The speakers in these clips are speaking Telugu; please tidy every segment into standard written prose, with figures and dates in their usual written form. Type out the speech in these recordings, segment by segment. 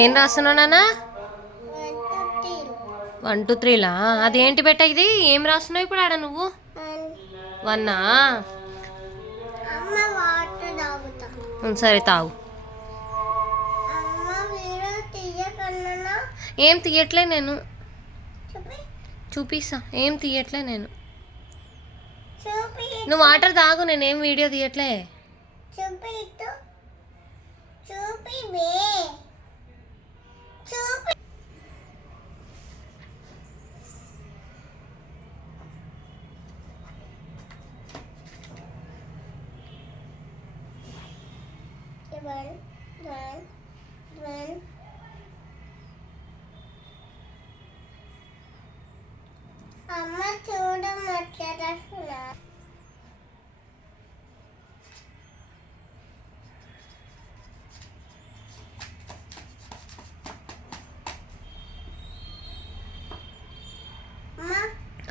ఏం రాస్తున్నావు నాన్న? 1 2 3లా? అదేంటి బెట్ట ఇది? ఏం రాస్తున్నావు ఇప్పుడు ఆడ నువ్వు? 1ఆ? సరే తాగు. ఏం తీయట్లే నేను. చూపిస్తా. ఏం తీయట్లే నేను. నువ్వు వాటర్ తాగు, నేనేం వీడియో తీయట్లే. అమ్మ చూడమట్లేదా?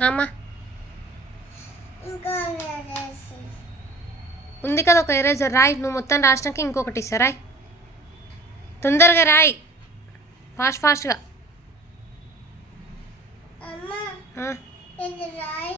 అమ్మా ఇంకా ఉంది కదా ఒక ఎరేజర్, రాయి. నువ్వు మొత్తం రాసినాక ఇంకొకటి ఇస్తా, రాయి. తొందరగా రాయి, ఫాస్ట్గా. ఇది రాయి